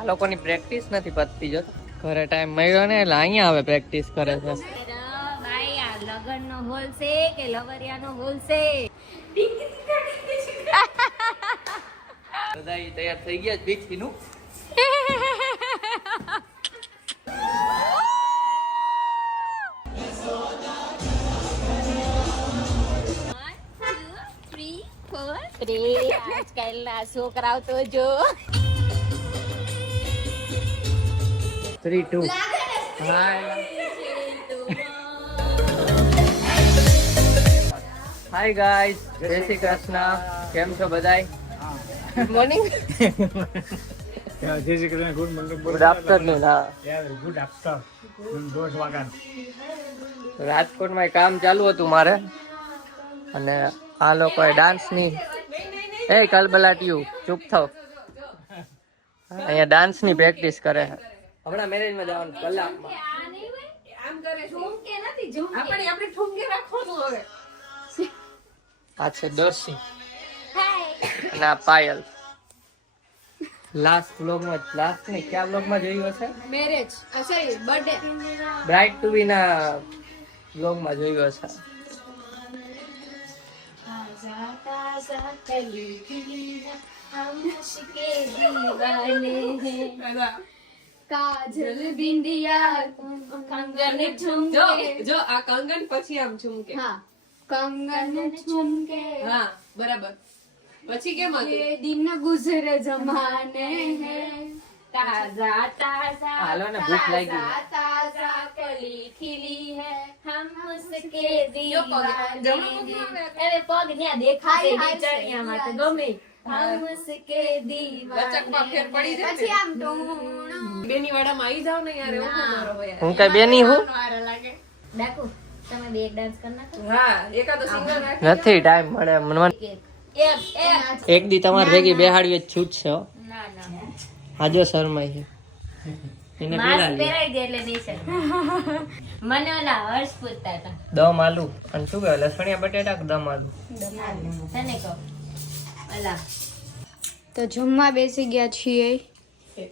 આ લોકોની પ્રેક્ટિસ નથી પતતી જો ઘરે ટાઈમ મળ્યો ને એટલે અહીંયા આવે પ્રેક્ટિસ કરે છે. ભાઈ આ લગન નો હોલ છે કે લવરિયા નો હોલ છે? બધા તૈયાર થઈ ગયા બીચી નું. આજકાલના છોકરાઓ તો જો 3 2 હાય હાય ગાઈસ, જય શ્રી કૃષ્ણ. કેમ છો બધાય? Good morning. જય Shri Krishna. Good morning. Good afternoon. હા, ગુડ આફ્ટરનૂન. 2 વાગ્યા રાજકોટમાં કામ ચાલુ હતું મારે, અને આ લોકોએ ડાન્સની કલબલાટીયું ચૂપ થાવ, અહીંયા ડાન્સની પ્રેક્ટિસ કરે છે. હમણાં મેરેજમાં જવાનું કલાકમાં. આ છે દર્શી અને આ પાયલ. લાસ્ટ વ્લોગમાં કયા વ્લોગમાં જોયું હશે? Marriage sorry birthday bride to be ના વ્લોગમાં જોયું હશે. કાજલ બિંદિયા કંગન ઝુમકે. જો આ કંગન પછી આમ ઝુમકે. હા, કંગન ઝુમકે. હા બરાબર. પછી કેમ હતું? ये दिन गुजरे जमाने हैं ताजा ताजा હાલો ને, ભૂખ લાગી. ताजा ताजा कली खिली है हम उसके જો પગ दीवाने જમણું પગ हैं. આવે. અરે પગ ન્યા દેખાય છે ચણિયામાં તો ગમે. हम उसके दीवाने લચકમાં ફેર પડી જાય ને. પછી આમ ટોણું બેની વાડામાં આવી જાવ ને યાર, એવું મારો હોય યાર. હું કઈ બેની હું વારો લાગે. ડાકુ તમે બે એક ડાન્સ કર નાખો. હા એકાદો સિંગર રાખી નથી ટાઈમ મળે મને. એક દી તમારે ભેગી બેહાડવી જ છૂટ છે હો. ના ના હાજો શર્માઈ છે એને પેલા માસ્ક લે પહેરાઈ દે એટલે નહીં સર. મને ઓલા હર્ષ પૂછતા હતા. દમ આલુ અને શું કહેવાય, લસણિયા બટેટા કે દમ આલુ? તને કહો ઓલા તો જમવા બેસી ગયા છીએ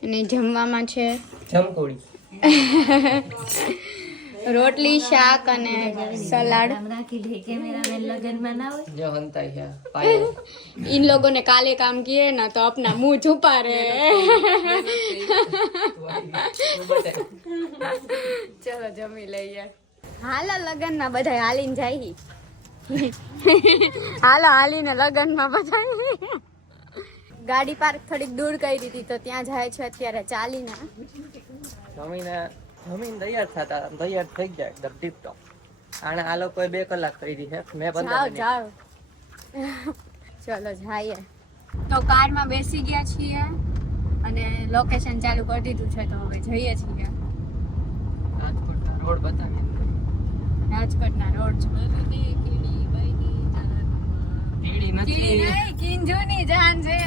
અને જમવામાં છે જમકોડી. રોટલી, શાક અને સલાડ. આમ રાખી લે કેમેરામેન લગનમાં ના હોય. જો હંતાઈ છે પાયલ. इन लोगों ने काले काम किए ना तो अपना मुंह छुपा रहे चलो जमी लઈએ. હાલો લગન માં બધા હાલીને જાય. હાલો હાલીને લગન માં બધા. ગાડી પાર્ક થોડીક દૂર કરી દીધી તો ત્યાં જાય છે અત્યારે ચાલીને. જમીન તૈયાર થતા તૈયાર થઈ જાય એકદમ ટીપ ટોપ. આને આ લોકોએ 2 કલાક કરી દી છે, મેં 15 જાઓ મિનિટ. જાઓ ચલો જઈએ. તો કારમાં બેસી ગયા છીએ અને લોકેશન ચાલુ કરી દીધું છે, તો હવે જઈએ છીએ. રાજકોટના રોડ બતાવીએ. રાજકોટના રોડ છે. કીડી કીડી નથી. નહીં, કિંજોની જાન છે.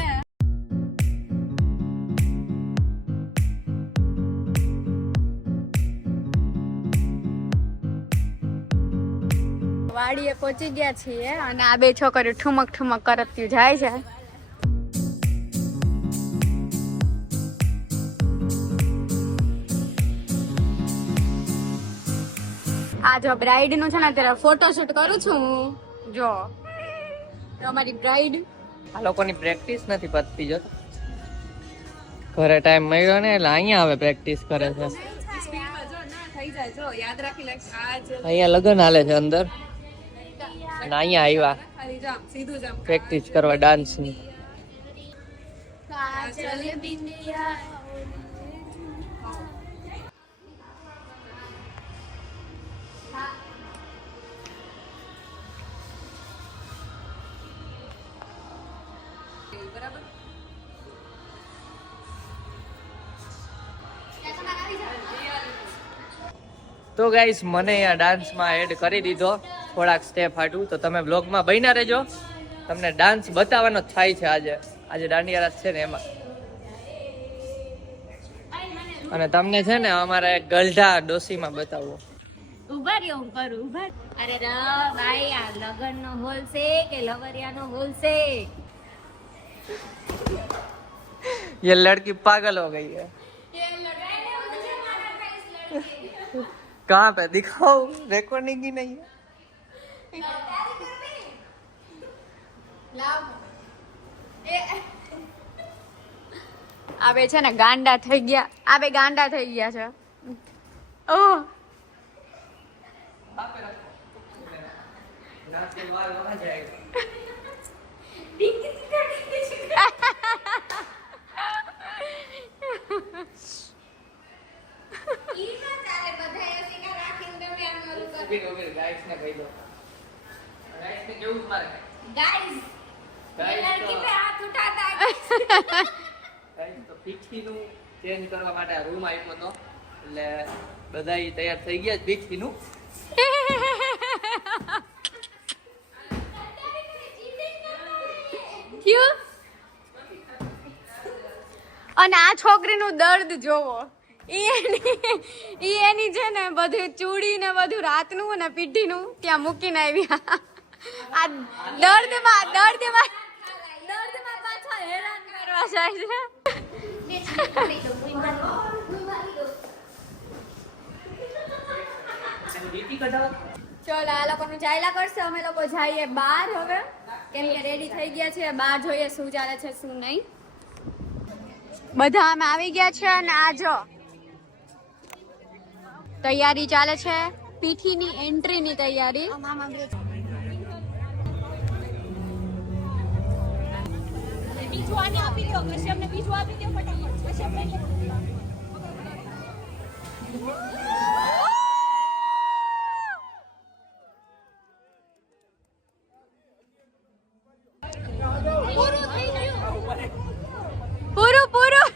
વાડીએ પહોંચી ગયા છીએ અને આ બે છોકરીઓ ઠુમક ઠુમક કરતી જાય છે. આ જો બ્રાઇડ નું છે ને અત્યારે ફોટોશૂટ કરું છું હું. જો અમારી બ્રાઇડ. આ લોકોની પ્રેક્ટિસ નથી પતતી જો ઘરે ટાઈમ મળ્યો ને એટલે અહીંયા આવે પ્રેક્ટિસ કરે છે. સ્પીડમાં જો ના થઈ જાય. જો યાદ રાખી લે. આ જ અહીંયા લગન હાલે છે અંદર, અને અહીંયા આવ્યા ખાલી જામ સીધું જામ. પ્રેક્ટિસ કરવા ડાન્સની. કાજલ બિંદિયા. બરાબર. તો ગાઈસ મને અહીંયા ડાન્સમાં એડ કરી દીધો થોડાક સ્ટેપ હાટું, તો તમે બ્લોગમાં બન્યા રહેજો. તમને ડાન્સ બતાવવાનો જ થાય છે આજે દાંડિયા રાસ છે ને એમાં. અને તમને છે ને અમારા એક ગલઢા ડોસીમાં બતાવવો. ઉભા રહ્યો હું કરું ઉભા. અરે ભાઈ આ લગન નો હોલ છે કે લવરિયા નો હોલ છે? ये लड़की पागल हो गई है। कहाँ पे दिखाओ, रिकॉर्डिंग ही नहीं है। આ બે છે ને ગાંડા થઈ ગયા, આ બે ગાંડા થઈ ગયા છે. ઓહ તો પીઠીનું ચેન્જ કરવા માટે આ રૂમ આપ્યો હતો, એટલે બધા તૈયાર થઈ ગયા પીઠીનું. અને આ છોકરીનું દર્દ જોવો, ઈ એની છે ને બધું ચૂડી ને બધું રાતનું ને પીઠીનું ત્યાં મૂકીને આવ્યા. આ દર્દમાં પાછા હેરાન કરવા જાય છે. ચલો આ લોકોનું ચાલ્યા કરશે, અમે લોકો જઈએ બહાર હવે, કેમ કે રેડી થઈ ગયા છે. બહાર જોઈએ શું ચાલે છે શું નહીં. બધા અમે આવી ગયા છે અને આ જો તૈયારી ચાલે છે, પીઠીની એન્ટ્રીની તૈયારી. પૂરું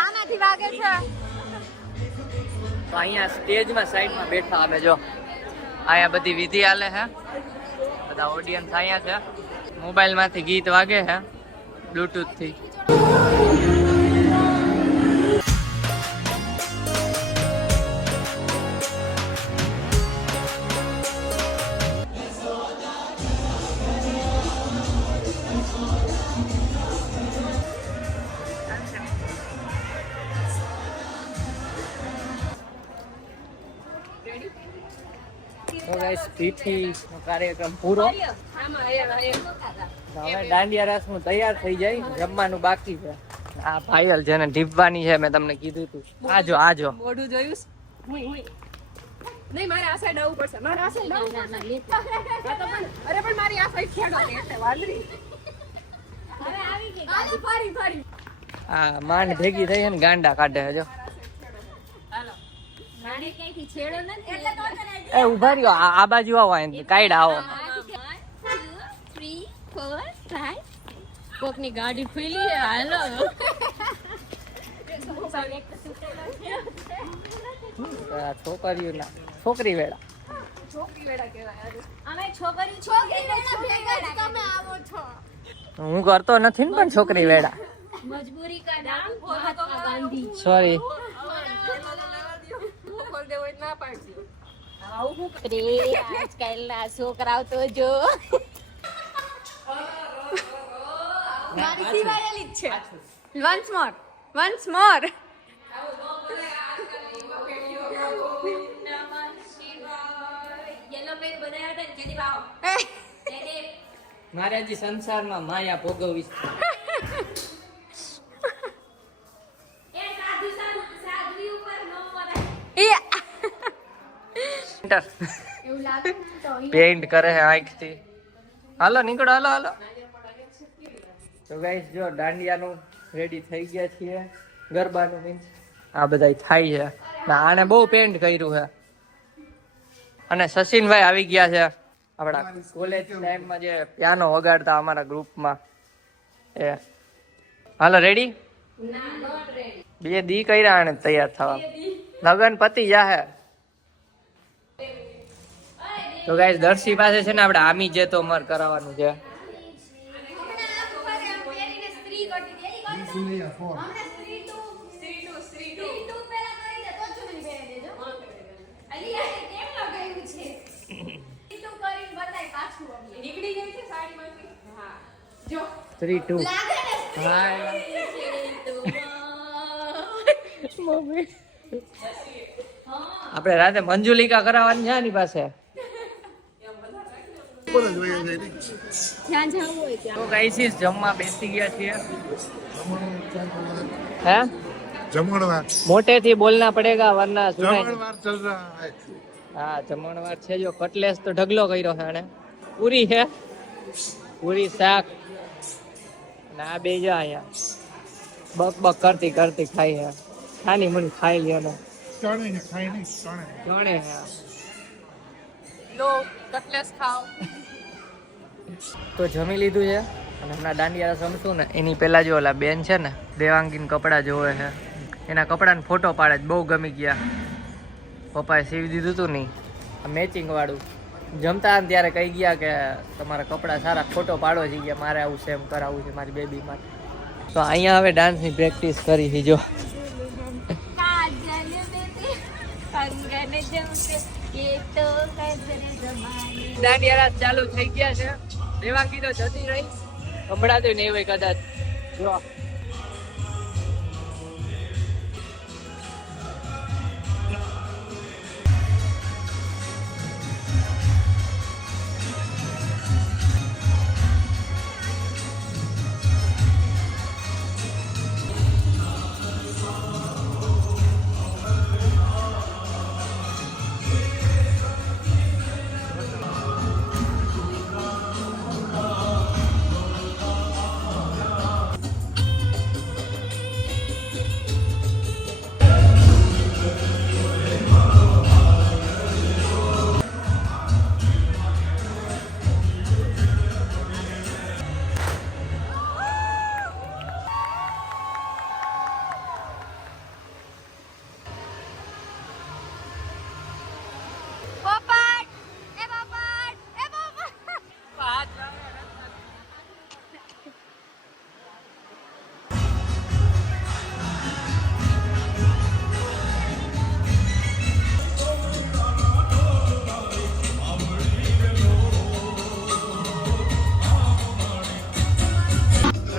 આનાથી વાગે છે. તો અહીંયા સ્ટેજમાં સાઈડમાં બેઠા અમે જો, અહીંયા બધી વિધિ હાલે છે, બધા ઓડિયન્સ અહીંયા છે. મોબાઈલ માંથી ગીત વાગે છે બ્લૂટૂથ થી. પીઠીનો કાર્યક્રમ પૂરો. હવે દાંડિયા રાસ નું તૈયાર થઈ જાય, જમવાનું બાકી છે. આ પાયલ જેને ઢીબવાની છે મેં તમને કીધું તું. આજો મોઢું જોયું નહીં, મારે આ સાઈડ આવવું પડશે. મારે આ સાઈડ અરે પણ મારી આ સાઈડ ખેડો એટલે વાંદરી ફરી આ માંડ ભેગી થઈ છે ને ગાંડા કાઢે છે જો. એ ઉભા રહ્યો, આ બાજુ આવો, કાઈડ આવો. કોકની ગાડી ખુલી છે, હાલો. છોકરીઓ ના છોકરી વેળા હું કરતો નથી ને, પણ છોકરી વેળા. મજબૂરી કા નામ મહાત્મા ગાંધી. સોરી. આજકાલના છોકરાઓ તો જો મારી સિવાયેલી જ છે. વન્સ મોર મારે હજી સંસારમાં માયા ભોગવવી છે. પેઇન્ટ કરે છે આંખથી. હાલો નીકળો, હાલો. તો ગાઈસ જો દાંડિયાનું રેડી થઈ ગયા છીએ, ગરબાનું મીન્સ આ બધા થાય છે. આને બહુ પેન્ટ કર્યું છે. અને સચિનભાઈ આવી ગયા છે આપણા કોલેજ ટાઈમમાં જે પિયાનો વગાડતા અમારા ગ્રુપમાં એ હાલો રેડી 2 દી કર્યા આને તૈયાર થવા લગન પતિ જાહે તો ગાઈસ દર્શી પાસે છે ને આપણે આમી જે તો અમાર કરાવવાનું છે નીકળી ગઈ છે સાડીમાંથી હા જો 3 2 હાય આપણે રાતે મંજુલિકા કરાવવાની છે ની પાસે જ્યાં જવું હોય ત્યાં તો ગાઈસ જમવા બેસી ગયા છીએ હે જમણવાર મોટેથી બોલના પડેગા વરના સુનાઈ જમણવાર ચલ રહા હૈ હા જમણવાર છે જો કટલેસ તો ઢગલો કર્યો છે આને પૂરી છે પૂરી શાક ના બે જા અહીંયા બક બક કરતી કરતી ખાઈ છે ખાની મને ખાઈ લ્યો ને ચણે હે ખાઈ નહીં ચણે ગણે છે લો કટલેસ ખાઓ તો જમી લીધું છે અને હમણાં દાંડિયા રસ રમશું ને એની પહેલા જો ઓલા બેન છે ને દેવાંગીન કપડાં જોવે છે એના કપડાને ફોટો પાડે જ બહુ ગમી ગયા પપ્પાએ સીવી દીધું હતું નહીં મેચિંગ વાળું જમતા હતા ત્યારે કહી ગયા કે તમારા કપડાં સારા ફોટો પાડો છે ગયા મારે આવું સેમ કરાવવું છે મારી બેબી માટે તો અહીંયા હવે ડાન્સની પ્રેક્ટિસ કરી છે જો દાંડિયા રાસ ચાલુ થઈ ગયા છે દેવાંગી તો જતી રહી સંભળાતું નહીં હોય કદાચ જો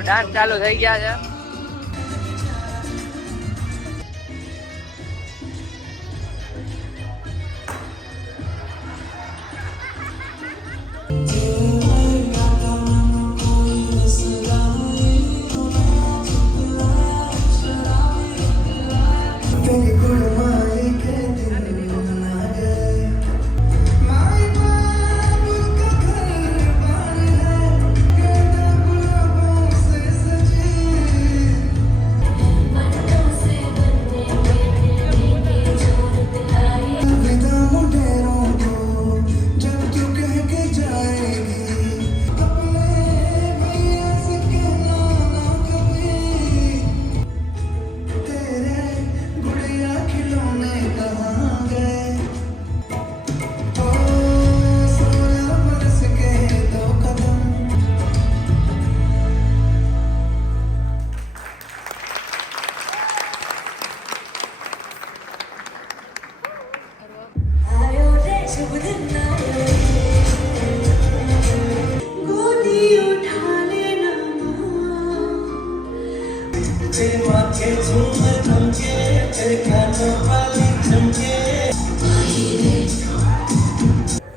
ડાન્સ ચાલુ થઈ ગયા છે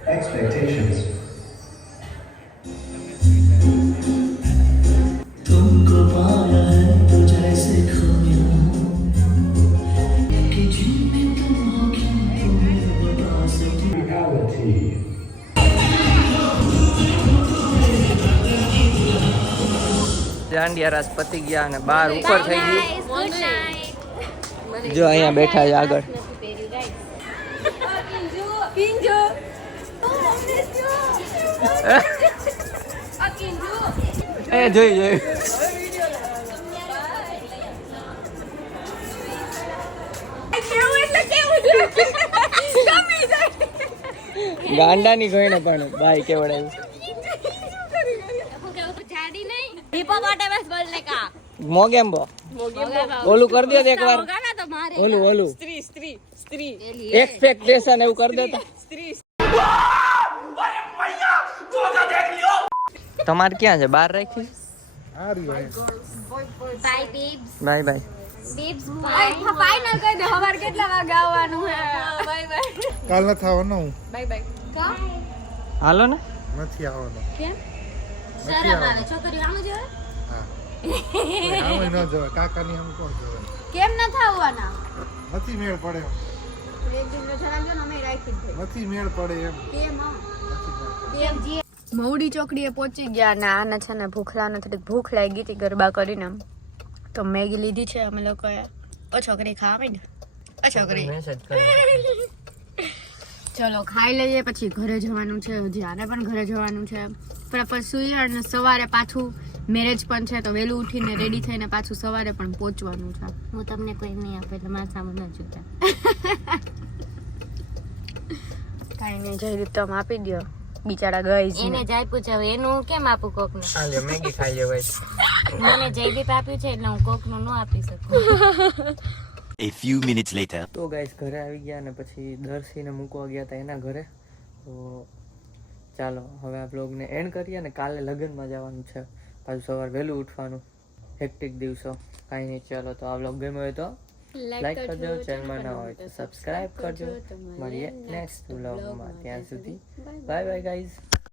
Expectations. દાંડિયા રાસ પતી ગયા અને બાર ઉપર થઈ ગયું જો અહીંયા બેઠા છે આગળ કિંજુ એ જોઈ જોઈ કેવું એટલે કેવું ગમી જાય ગાંડાની કોઈને પણ ભાઈ કેવડાયું જાડી નહીં હિપોપોટેમસ બોલને કા મોગેમ્બો ઓલું કરી દે એકવાર ગાના તો મારે ઓલું સ્ત્રી એક્સપેક્ટેશન એવું કરી દેતા તમારે ક્યાં છે બહાર રાખી બાય બીબ્સ બાય બાય બીબ્સ બાય ફાઇનલ કહી દે હવાર કેટલા વાગે આવવાનું છે બાય બાય કાલ નથી આવવાનો હું બાય બાય કા હાલો ને નથી આવવાનો કેમ શરમ આવે છોકરીઓ આમ જ હોય હા આમ ન જવાય કાકાની આમ કોણ જવાય કેમ ન થાવવાના નથી મેળ પડે એમ. એક દિન જણાવજો ને અમે રાખી દે નથી મેળ પડે એમ કેમ નથી મેળ પડે. મવડી ચોકડીએ પહોંચી ગયા ને આને છે ને ભૂખલાને થોડીક ભૂખ લાગી હતી ગરબા કરીને તો મેગી લીધી છે અમે લોકોએ ઓ છોકરી ખાવા ને ઓ છોકરી મેસેજ કરે ચલો ખાઈ લઈએ પછી ઘરે જવાનું છે હજી આને પણ ઘરે જવાનું છે બરાબર સુઈ અને સવારે પાછું મેરેજ પણ છે તો વહેલું ઉઠીને રેડી થઈને પાછું સવારે પણ પહોંચવાનું છે હું તમને કોઈ નહીં આપે એટલે મારા સામે ન જોતા કાંઈ નહીં જઈ રીતે તમે આપી દો બિચારા ગઈ એને જ આપ્યું છે હવે એનું હું કેમ આપું કોકને હાલે મેગી ખાઈ લે ભાઈ મને જયદીપ આપ્યું છે એટલે હું કોકનું ન આપી શકું A few minutes later. તો ગાઈસ ઘરે આવી ગયા અને પછી દર્શીને મૂકવા ગયા હતા એના ઘરે તો ચાલો હવે આ બ્લોગને એન્ડ કરીએ અને કાલે લગ્નમાં જવાનું છે પાછું સવાર વહેલું ઉઠવાનું હેક્ટિક દિવસો કાંઈ નહીં ચાલો તો આ બ્લોગ ગમ્યો હોય તો લાઈક કરજો ચેનલમાં ના હોય તો સબસ્ક્રાઇબ કરજો મળીએ નેક્સ્ટ બ્લોગમાં ત્યાં સુધી બાય બાય ગાઈઝ